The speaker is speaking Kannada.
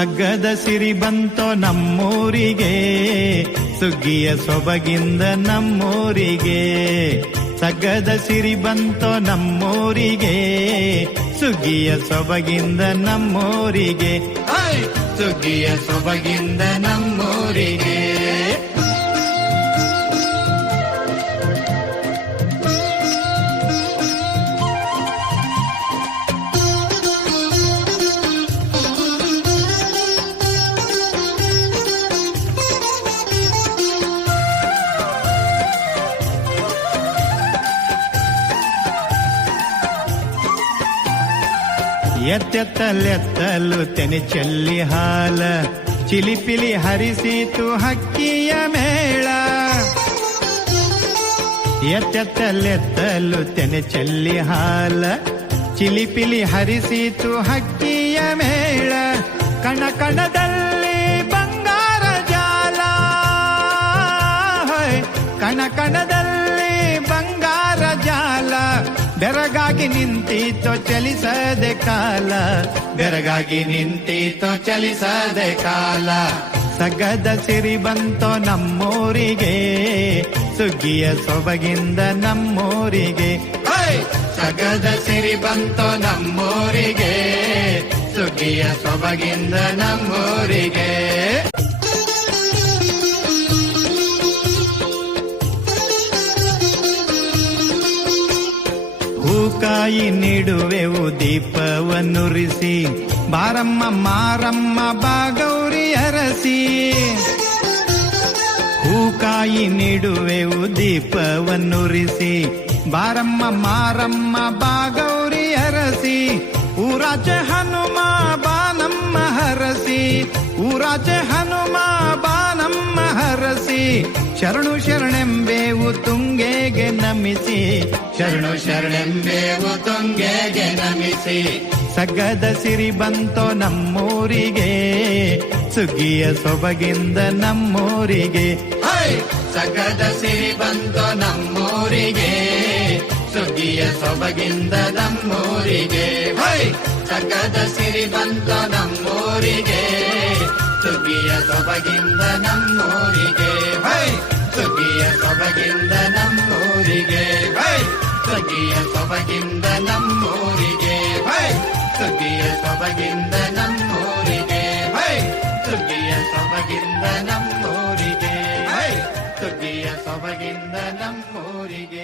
ಸಗ್ಗದ ಸಿರಿ ಬಂತೋ ನಮ್ಮೂರಿಗೆ, ಸುಗ್ಗಿಯ ಸೊಬಗಿಂದ ನಮ್ಮೂರಿಗೆ. ಸಗ್ಗದ ಸಿರಿ ಬಂತೋ ನಮ್ಮೂರಿಗೆ, ಸುಗ್ಗಿಯ ಸೊಬಗಿಂದ ನಮ್ಮೂರಿಗೆ. ಸುಗ್ಗಿಯ ಸೊಬಗಿಂದ ನಮ್ಮೂರಿಗೆ. ಎತ್ತೆತ್ತಲೆತ್ತಲು ತೆನೆ ಚೆಲ್ಲಿ ಹಾಲ, ಚಿಲಿಪಿಲಿ ಹರಿಸಿತು ಹಕ್ಕಿಯ ಮೇಳ. ಎತ್ತೆತ್ತಲೆತ್ತಲು ತೆನೆ ಚೆಲ್ಲಿ ಹಾಲ, ಚಿಲಿಪಿಲಿ ಹರಿಸಿತು ಹಕ್ಕಿಯ ಮೇಳ. ಕಣ ಕಣದಲ್ಲಿ ಬಂಗಾರ ಜಾಲ, ಕಣ ಕಣದಲ್ಲಿ ಬಂಗಾರ ಜಾಲ. ಬೆರಗಾಗಿ ನಿಂತೀತೋ ಚಲಿಸದೆ ಕಾಲ, ಬೆರಗಾಗಿ ನಿಂತೀತೋ ಚಲಿಸದೆ ಕಾಲ. ಸಗ್ಗದ ಸಿರಿ ಬಂತೋ ನಮ್ಮೂರಿಗೆ, ಸುಗ್ಗಿಯ ಸೊಬಗಿಂದ ನಮ್ಮೂರಿಗೆ. ಸಗ್ಗದ ಸಿರಿ ಬಂತೋ ನಮ್ಮೂರಿಗೆ, ಸುಗ್ಗಿಯ ಸೊಬಗಿಂದ ನಮ್ಮೂರಿಗೆ. ಹೂಕಾಯಿ ನೀಡುವೆವು ದೀಪವನ್ನುರಿಸಿ, ಬಾರಮ್ಮ ಮಾರಮ್ಮ ಬಾಗೌರಿ ಅರಸಿ. ಹೂಕಾಯಿ ನೀಡುವೆವು ದೀಪವನ್ನುರಿಸಿ, ಬಾರಮ್ಮ ಮಾರಮ್ಮ ಬಾಗೌರಿ ಅರಸಿ. ಊರಾಚ ಹನುಮ ಬಾನಮ್ಮ ಹರಸಿ, ಊರಾಚ ಹನುಮ ಬಾನಮ್ಮ ಹರಸಿ. ಶರಣು ಶರಣೆಂಬೇವು ತುಂಗೆಗೆ ನಮಿಸಿ, ಶರಣು ಶರಣೆಂಬೇವು ತುಂಗೆಗೆ ನಮಿಸಿ. ಸಗ್ಗದ ಸಿರಿ ಬಂತೋ ನಮ್ಮೂರಿಗೆ, ಸುಗ್ಗಿಯ ಸೊಬಗಿಂದ ನಮ್ಮೂರಿಗೆ. ಸಗ್ಗದ ಸಿರಿ ಬಂತೋ ನಮ್ಮೂರಿಗೆ, ಸುಗ್ಗಿಯ ಸೊಬಗಿಂದ ನಮ್ಮೂರಿಗೆ. ಸಗ್ಗದ ಸಿರಿ ಬಂತೋ ನಮ್ಮೂರಿಗೆ, ಸುಗ್ಗಿಯ ಸೊಬಗಿಂದ ನಮ್ಮೂರಿಗೆ. ಸುಗ್ಗಿಯ ಸೊಬಗಿಂದ ನಮ್ಮೂರಿಗೆ. ಸುಗ್ಗಿಯ ಸೊಬಗಿಂದ ನಮ್ಮೂರಿಗೆ. ಸುಗ್ಗಿಯ ಸೊಬಗಿಂದ ನಮ್ಮೂರಿಗೆ. ಸುಗ್ಗಿಯ ಸೊಬಗಿಂದ ನಮ್ಮೂರಿಗೆ. ಸುಗ್ಗಿಯ ಸೊಬಗಿಂದ ನಮ್ಮೂರಿಗೆ.